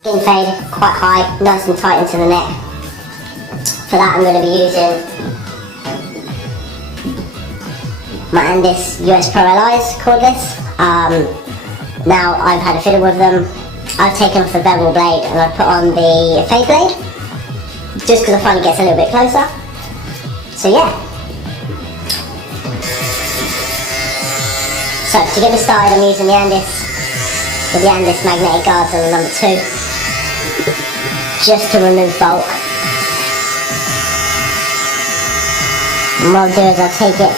Skin fade quite high, nice and tight into the neck. For that I'm going to be using my Andis US Pro Allies cordless. Now I've had a fiddle with them. I've taken off the bevel blade and I've put on the fade blade, just because I find it gets a little bit closer. So yeah. So to get me started, I'm using the Andis with the Andis magnetic guards on the number 2, just to remove bulk. And what I'll do is I'll take it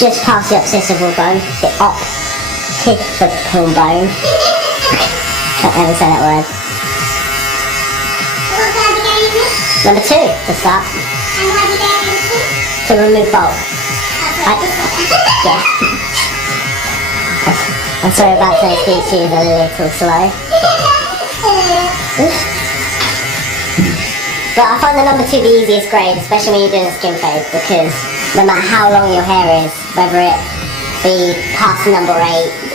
just past the occipital bone, the occipital bone. Can't ever say that word. What word are you using? Number 2 to start. And why are you going to? To remove bulk. Yeah. I'm sorry about those speeches, a little slow. But I find the number 2 the easiest grade, especially when you're doing a skin fade, because no matter how long your hair is, whether it be past the number 8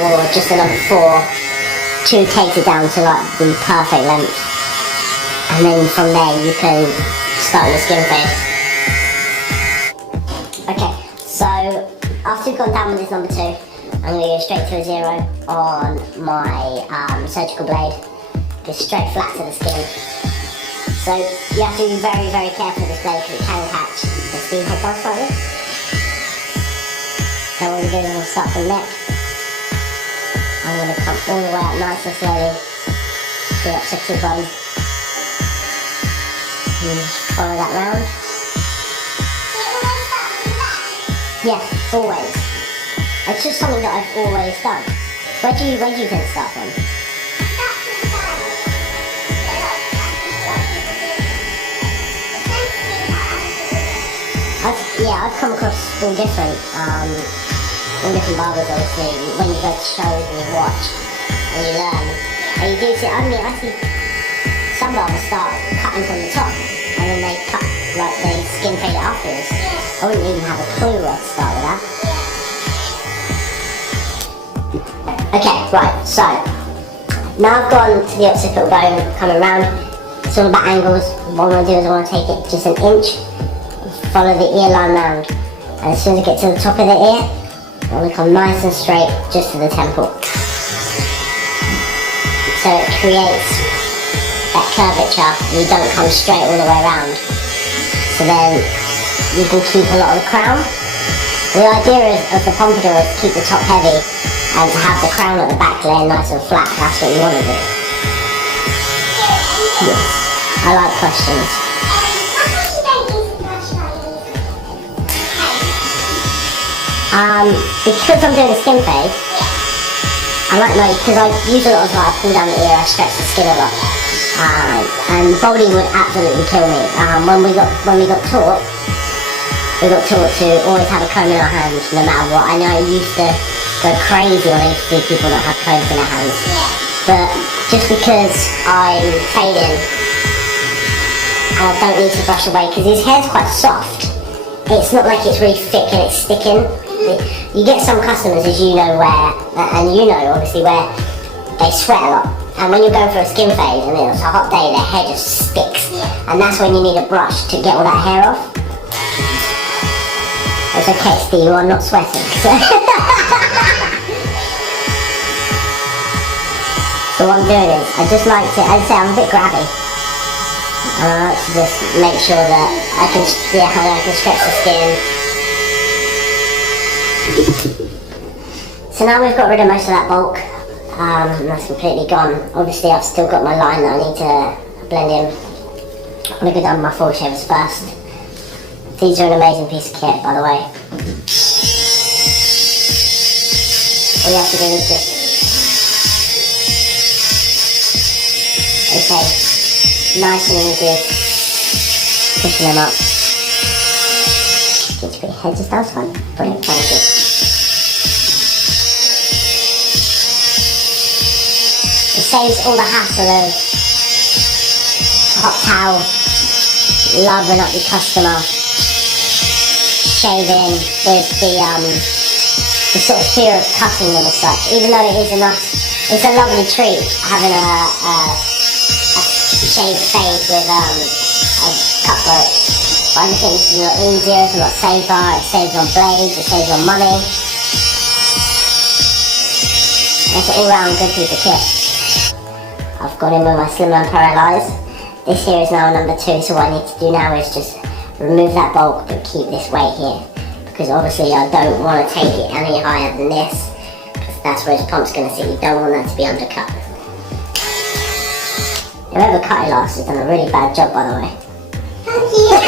or just the number 4, 2 takes it down to like the perfect length. And then from there you can start your skin fade. Okay, so after we've gone down with this number 2, I'm going to go straight to a 0 on my surgical blade. Go straight flat to the skin. So you have to be very, very careful with this blade because it can catch the steam head down slightly. So what we're going to start from the neck. I'm going to come all the way up nice and slowly to the occipital bone. And just follow that round. Yeah, always. It's just something that I've always done. Where do you tend to start from? I've come across all different barbers obviously, when you go to shows and you watch and you learn. And you do see, I see some barbers start cutting from the top and then they cut, like they skin fade it afterwards. I wouldn't even have a clue where to start with that. Okay, right, so now I've gone to the occipital bone, coming round. It's all about angles. What I want to do is I want to take it just an inch, follow the ear line round, and as soon as I get to the top of the ear, I want to come nice and straight just to the temple. So it creates that curvature and you don't come straight all the way around. So then you can keep a lot of the crown. The idea of the pompadour is to keep the top heavy and to have the crown at the back laying nice and flat. That's what you want to do. Yes. I like questions. Because I'm doing a skin fade, I like because I use a lot of I pull down the ear, I stretch the skin a lot. And balding would absolutely kill me. When we got taught to always have a comb in our hands no matter what. I know I used to go crazy when I used to see people not have combs in their hands. But just because I'm fading and I don't need to brush away, because his hair's quite soft. It's not like it's really thick and it's sticking. You get some customers, as you know, and you know obviously, where they sweat a lot. And when you're going for a skin fade and it's a hot day, their hair just sticks. And that's when you need a brush to get all that hair off. It's okay, Steve, I'm not sweating. So what I'm doing is, I just like to, as I say, I'm a bit grabby. And I like to just make sure that I can stretch the skin. So now we've got rid of most of that bulk. And that's completely gone. Obviously I've still got my line that I need to blend in. I'm going to go down with my forward shavers first. These are an amazing piece of kit, by the way. All you have to do is just... Okay, nice and easy. Pushing them up. Get to put your head just outside. Brilliant, thank you. It saves all the hassle of hot towel, lathering up your customer, shaving with the sort of fear of cutting them as such. Even though it is it's a lovely treat having a shave fade with a cut rope. But I just think it's a lot easier, it's a lot safer, it saves on blades, it saves on money. It's an all-round good piece of kit. I've got in with my Slimline Paralysed. This here is now number 2, so what I need to do now is just remove that bulk but keep this weight here. Because obviously I don't want to take it any higher than this, because that's where his pump's going to sit. You don't want that to be undercut. Whoever cut it last has done a really bad job, by the way. Thank you.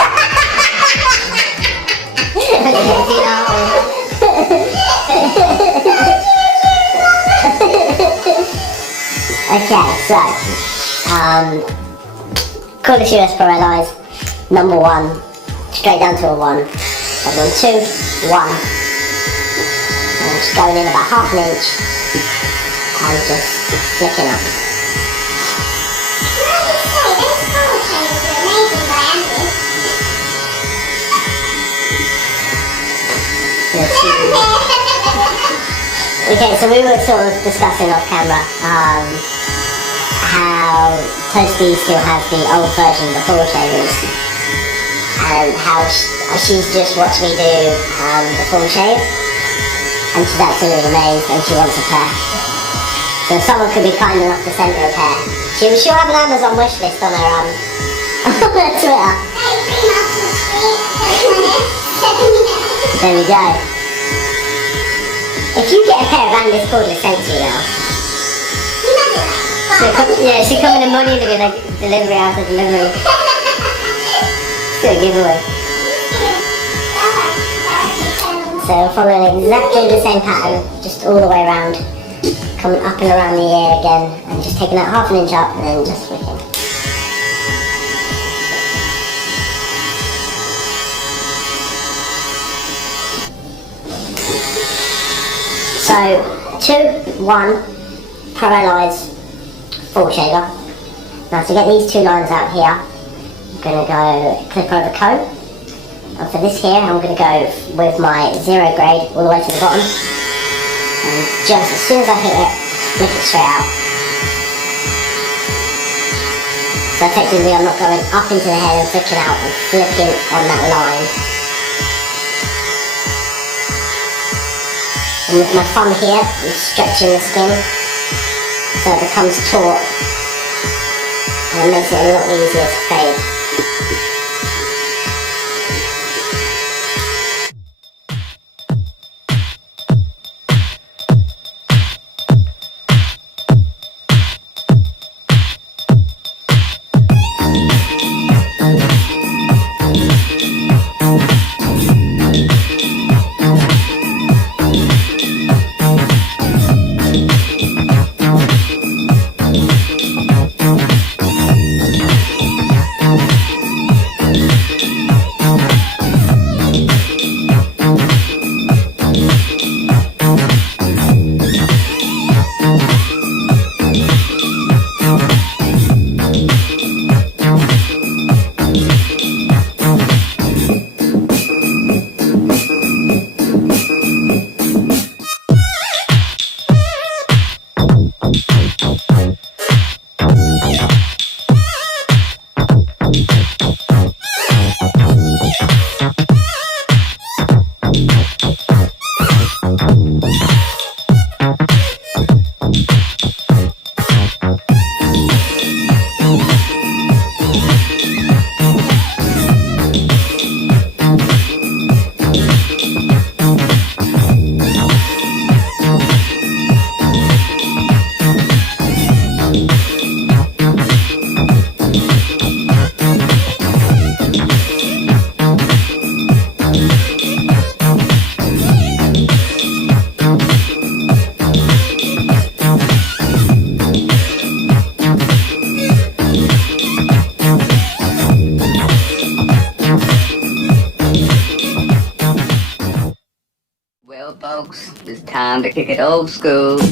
Okay, so cordless US Paralysed, number 1, straight down to a 1. I've done 2, 1. I'm just going in about half an inch and just flicking up. Okay, so we were sort of discussing off camera how Toasty still has the old version of the full shavers, and how she's just watched me do the full shave, and she's absolutely amazed and she wants a pair. So if someone could be kind enough to send her a pair, she'll have an Amazon wish list on her on her Twitter. There we go. If you get a pair of Andy's cordless sent to you now, she'll come in the morning to be like delivery after delivery. It's a giveaway. So following exactly the same pattern, just all the way around, coming up and around the ear again, and just taking that half an inch up and then just flicking. So 2, 1, Paralysed full shaver. Now to get these 2 lines out here, I'm going to go clip over comb. And for this here, I'm going to go with my 0 grade all the way to the bottom. And just as soon as I hit it, flick it straight out. So effectively I'm not going up into the head and flicking out and flicking on that line. And with my thumb here, I'm stretching the skin so it becomes taut and it makes it a lot easier to fade. Folks, it's time to kick it old school, so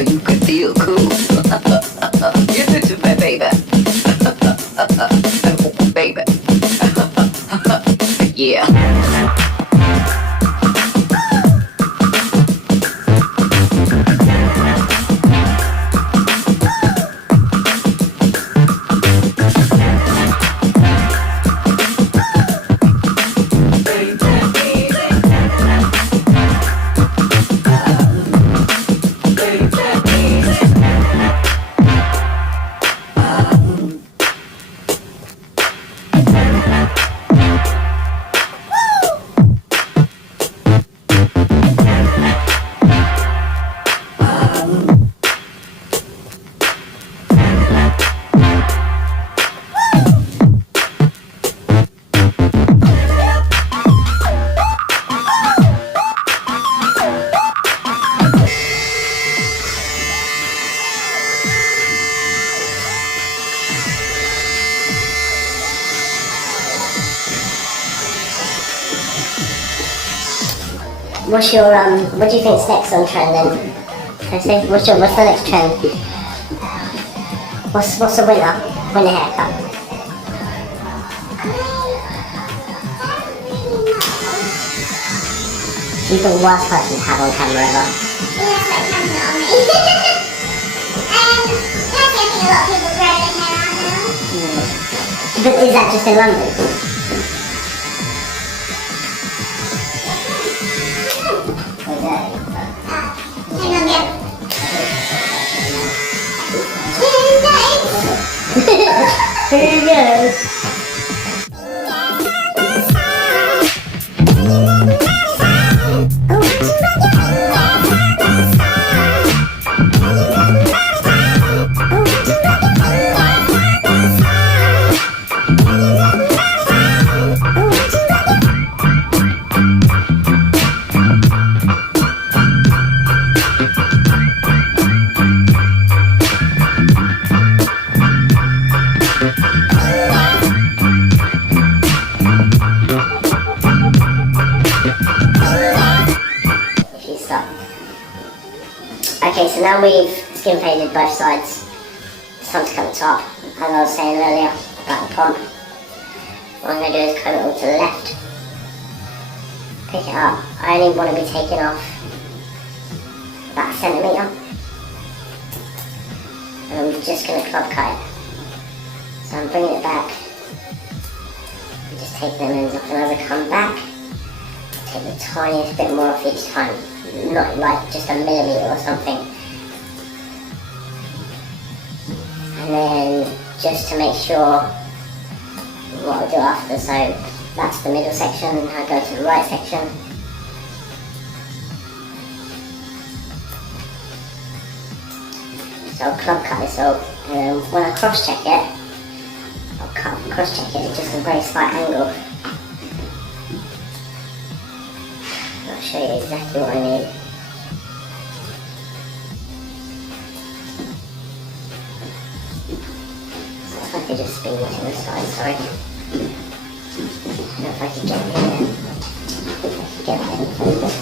you can feel cool. Give it to me, baby. Baby. Yeah. What do you think's next on trend then? Okay, what's the next trend? What's the winner haircut? You're the worst person to have on camera ever. Yeah, like something on me. Personally, I think a lot of people grow their hair out now. But is that just in London? Hang on, yeah. Here you go. Okay, so now we've skin faded both sides. It's time to cut the top. As I was saying earlier about the pomp, what I'm going to do is comb it all to the left. Pick it up. I only want to be taking off about a centimetre. And I'm just going to club cut it. So I'm bringing it back. I'm just taking them ends off and as I come back, take the tiniest bit more off each time. Not like just a millimetre or something. And then just to make sure what I'll do after, so that's the middle section and I go to the right section. So I'll club cut this up and then when I cross check it, I'll cross check it at just a very slight angle. I'll show you exactly what I need. So if I could just spin you to the side, sorry. I don't know if I could get in there. If I could get that in focus.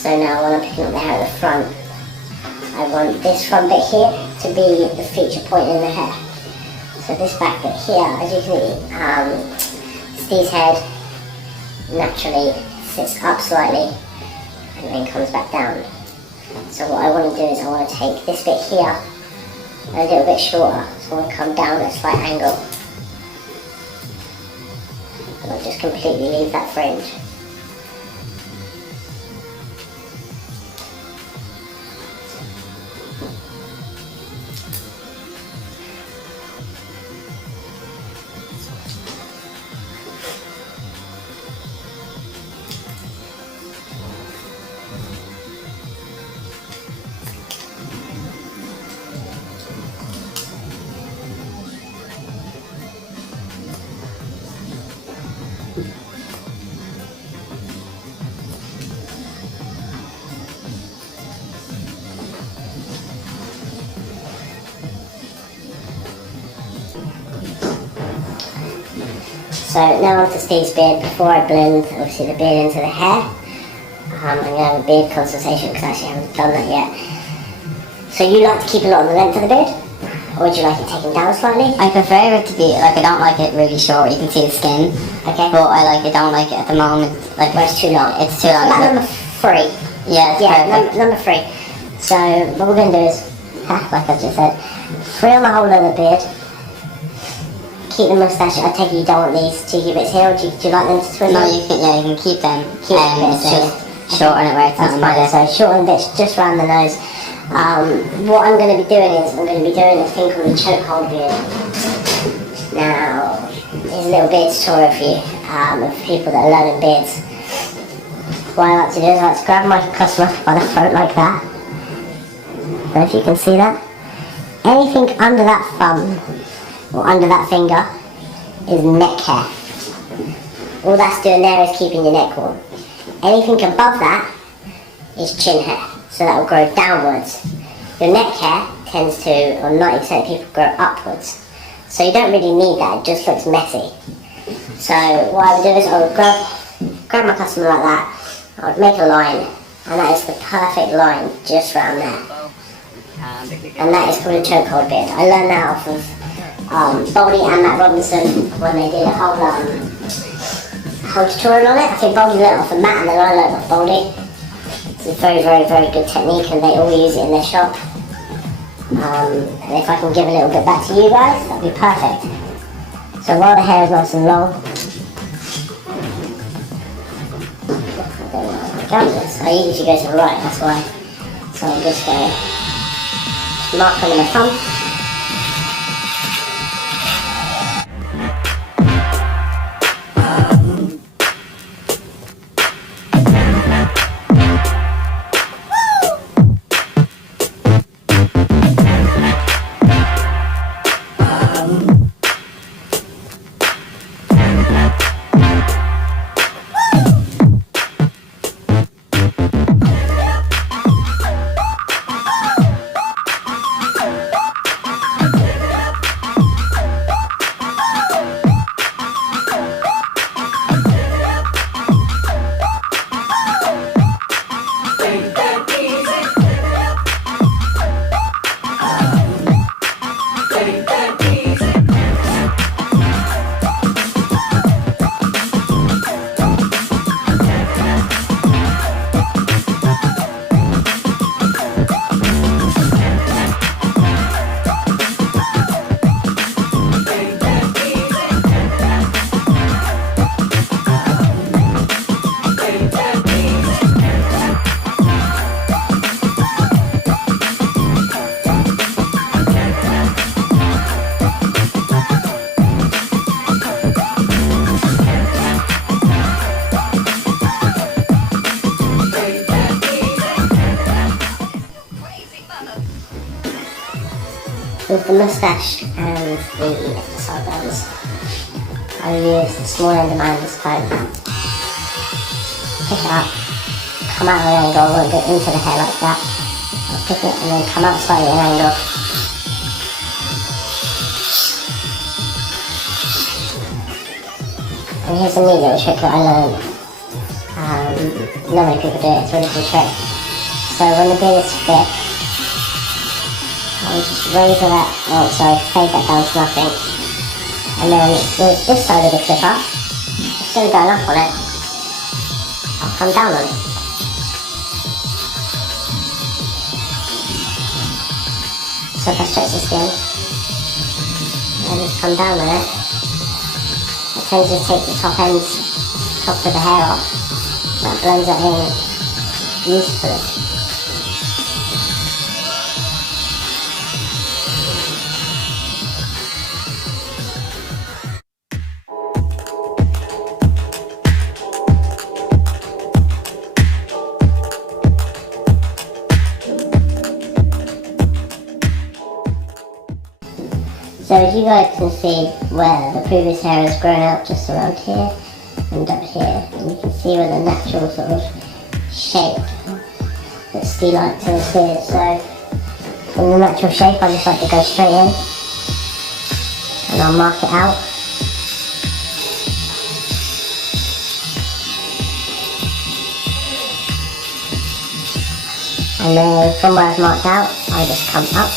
So now when I'm picking up the hair at the front, I want this front bit here to be the feature point in the hair. So this back bit here, as you can see, Steve's head naturally sits up slightly and then comes back down. So what I want to do is I want to take this bit here a little bit shorter, so I want to come down at a slight angle. And I'll just completely leave that fringe. So now onto Steve's beard. Before I blend obviously the beard into the hair, I'm going to have a beard consultation because I actually haven't done that yet. So you like to keep a lot of the length of the beard? Or would you like it taken down slightly? I prefer it to be, like I don't like it really short, you can see the skin. Okay. But I don't like it at the moment. Like Well, it's too long. It's too long. About number 3. Yeah, it's perfect. Number 3. So what we're going to do is, like I just said, 3 on the whole of the beard. Keep the moustache. I take it you don't want these cheeky bits here, or do you like them to swim? No, you can keep them. Keep the bits it's there. just shorten it where it's That's not fine. matter. So shorten bits just round the nose. What I'm going to be doing is I'm going to be doing a thing called a chokehold beard. Now, here's a little beard tutorial for you, of people that are learning beards. What I like to do is I like to grab my customer by the throat like that. I don't know if you can see that. Anything under that thumb or under that finger is neck hair. All that's doing there is keeping your neck warm. Anything above that is chin hair, so that will grow downwards. Your neck hair tends to, or 90% of people grow upwards. So you don't really need that, it just looks messy. So what I would do is I would grab my customer like that, I would make a line, and that is the perfect line just round there. And that is called a chokehold beard. I learned that off of Boldy and Matt Robinson when they did a whole tutorial on it. I think Boldy learned off of Matt and then I learned off Boldy. It's a very, very, very good technique and they all use it in their shop. And if I can give a little bit back to you guys, that'd be perfect. So while the hair is nice and long, I usually go to the right, that's why. So I'll just go mark on my thumb. With the moustache and the sideburns, I use the small end of my this comb. Pick it up, come out at an angle, I won't go into the hair like that. I'll pick it and then come out slightly at an angle. And here's a neat little trick that I learned. Not many people do it, it's a really cool trick. So when the beard is thick, I'll just fade that down to nothing. And then with this side of the clipper, instead of going up on it, I'll come down on it. So if I stretch the skin, and just come down on it, I tend to take the top of the hair off. That blends it in beautifully. So as you guys can see where the previous hair has grown out just around here and up here, and you can see where the natural sort of shape that steliotes here. So from the natural shape I just like to go straight in and I'll mark it out. And then from where I've marked out, I just come up.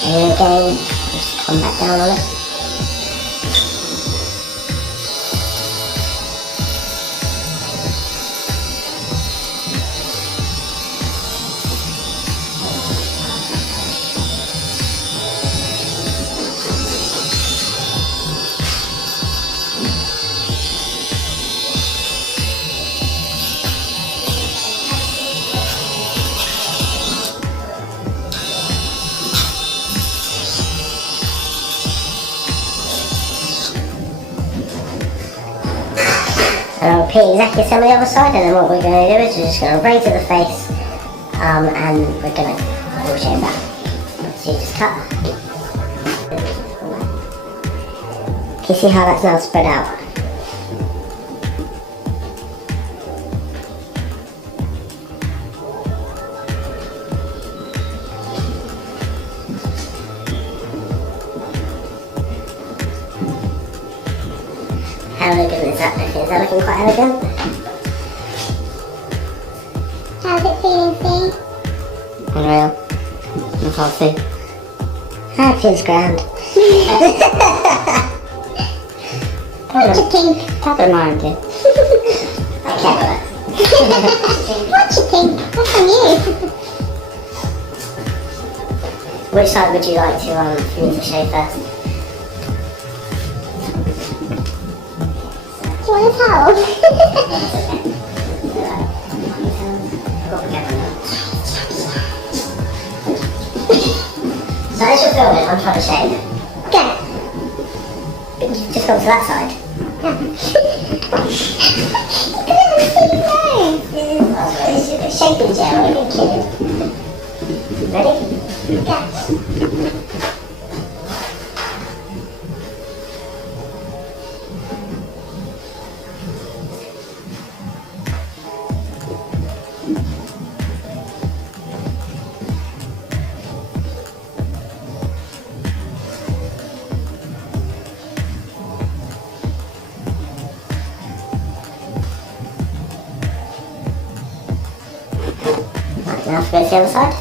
And then again, just come back down on it. And I'll repeat exactly the same on the other side, and then what we're going to do is we're just going to raise to the face, and we're going to shape that. So you just cut. you see how that's now spread out? How elegant is that looking? Is that looking quite elegant? How's it feeling, Steve? Unreal. I'm healthy. That feels grand. What do you think? Tap it more into. Okay. What do you think? That's on you. Which side would you like to for me to shave first? Do you want a towel? So as you're filming, I'm trying to shave. Okay. But you've just gone to that side. It's shaping gel, are you kidding? Ready? Okay. Right, now to go to the other side.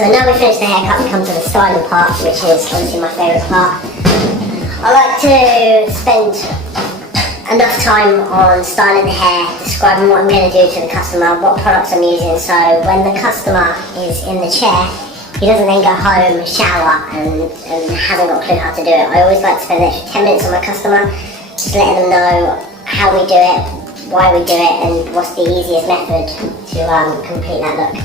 So now we've finished the haircut, we come to the styling part, which is obviously my favourite part. I like to spend enough time on styling the hair, describing what I'm going to do to the customer, what products I'm using, so when the customer is in the chair, he doesn't then go home, shower, and hasn't got a clue how to do it. I always like to spend an extra 10 minutes on my customer, just letting them know how we do it, why we do it, and what's the easiest method to complete that look.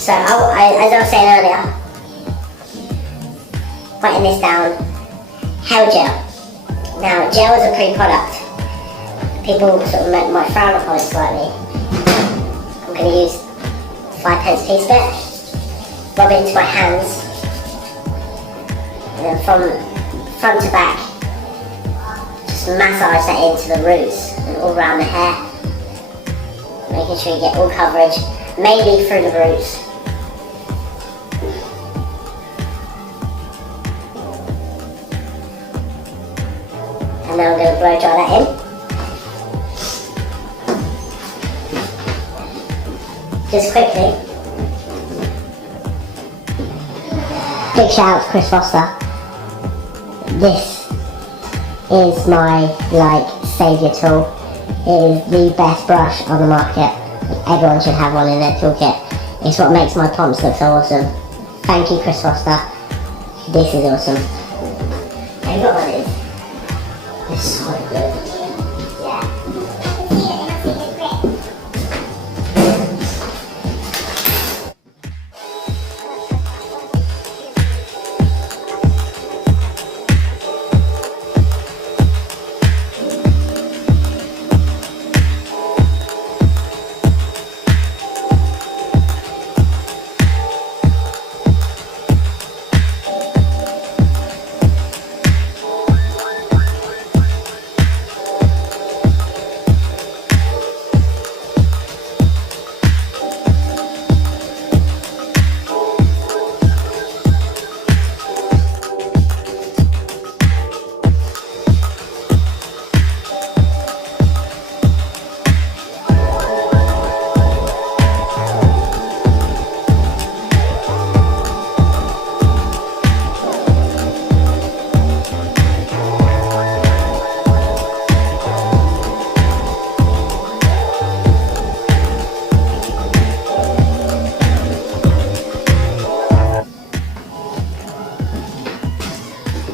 So, as I was saying earlier, writing this down, hair gel. Now, gel is a pre-product. People sort of might frown upon it slightly. I'm going to use 5 teaspoons bit, rub it into my hands, and then from front to back, just massage that into the roots and all around the hair, making sure you get all coverage, maybe through the roots. And now I'm going to blow dry that in. Just quickly. Big shout out to Chris Foster. This is my saviour tool. It is the best brush on the market. Everyone should have one in their toolkit. It's what makes my pomps look so awesome. Thank you, Chris Foster. This is awesome. Have you got one of these? It's so good.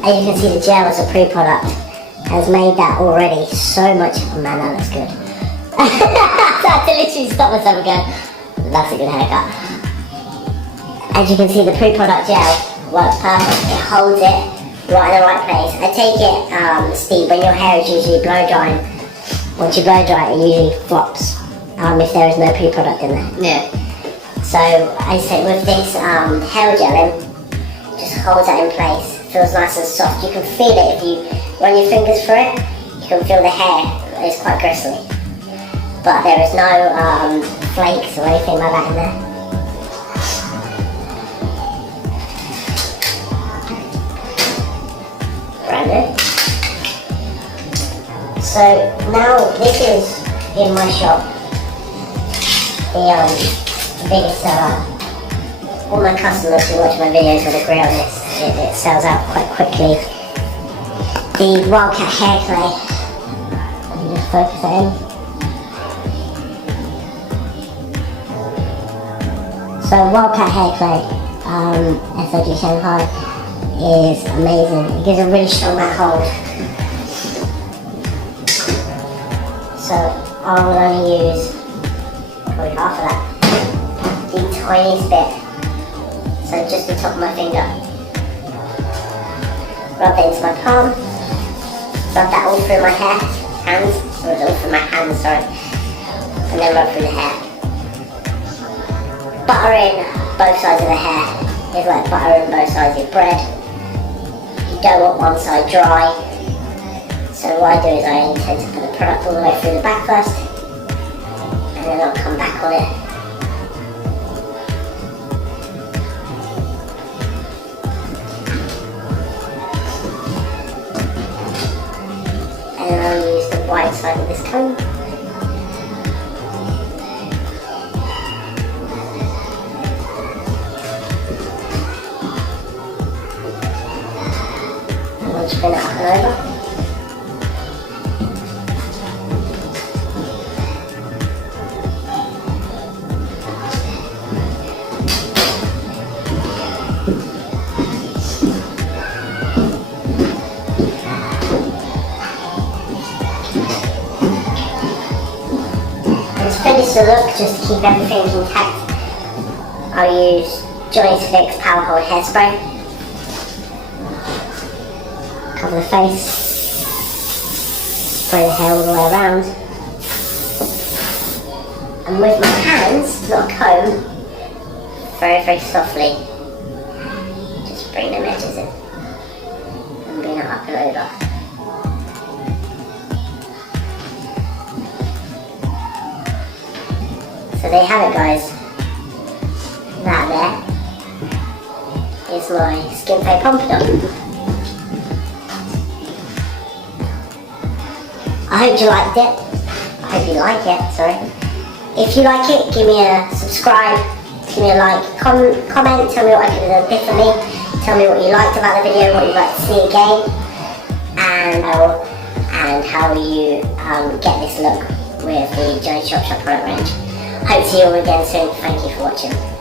As you can see, the gel as a pre-product has made that already so much. Oh man, that looks good. I had to literally stop myself and go, that's a good haircut. As you can see, the pre-product gel works perfect. It holds it right in the right place. I take it, Steve, when your hair is usually blow drying, once you blow dry it usually flops if there is no pre-product in there. Yeah. So I said with this hair gel in, just holds that in place. Feels nice and soft. You can feel it if you run your fingers through it. You can feel the hair is quite bristly, but there is no flakes or anything like that in there. Brand new. So now this is in my shop the biggest seller. All my customers who watch my videos will agree on this. It sells out quite quickly. The Wildcat hair clay. Let me just focus that in. So Wildcat hair clay, SOG Shanghai, is amazing. It gives a really strong mat hold. So I will only use probably half of that, the tiniest bit, so just the top of my finger. Rub that into my palm, rub that all through my hair, hands, or all through my hands, sorry, and then rub through the hair. Buttering both sides of the hair is like buttering both sides of bread. You don't want one side dry, so what I do is I intend to put the product all the way through the back first, and then I'll come back on it. And then I'll use the white side of this comb. And we'll spin it up and over. To finish the look, just to keep everything intact, I'll use Johnny's Fix Power Hold Hairspray. Cover the face, spray the hair all the way around, and with my hands, not a comb, very very softly, just bring them edges in, and bring it up and over. So there you have it, guys. That there is my skin fade pompadour. I hope you liked it. I hope you like it, sorry. If you like it, give me a subscribe, give me a like, comment, tell me what I could have done differently, tell me what you liked about the video, what you'd like to see again, and how you get this look with the Johnny's Chop Shop product range. Hope to see you all again soon. Thank you for watching.